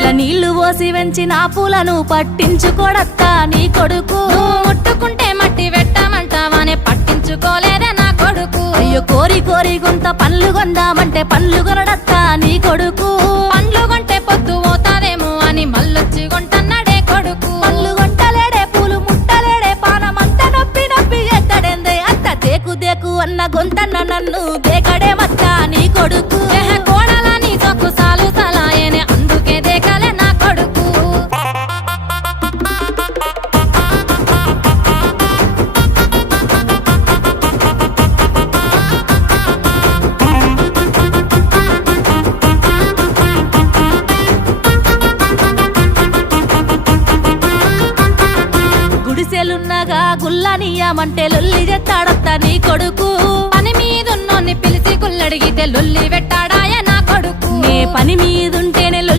చెట్ల నీళ్లు పోసి వెంచిన పూలను పట్టించుకోడత్తా నీ కొడుకు. ముట్టుకుంటే మట్టి పెట్టమంటావానే పట్టించుకోలేదే నా కొడుకు. అయ్యో కోరి కోరి గుంత పండ్లు కొందామంటే పండ్లు కొనడత్తా నీ కొడుకు. పండ్లు కొంటే పొద్దు పోతాదేమో అని మళ్ళొచ్చి కొంటన్నాడే కొడుకు. పండ్లు కొంటలేడే పూలు ముట్టలేడే పానమంతా నొప్పి నొప్పి ఎత్తడేందే అంత దేకు దేకు అన్న గొంతన్న నన్ను దేకడే మత్తా నీ కొడుకు. కోడలా నీ సొక్కు సాలు సలాయనే అందుకే దేకలే నా కొడుకు. గుడిసెలున్నగా గుల్లనియమంటే లొల్లి చెత్తాడత్తా నీ కొడుకు. పని మీదున్నోన్ని పిలిచి గుల్లడిగితే లొల్లి పెట్టాడాయ నా కొడుకు. నే పని మీదుంటే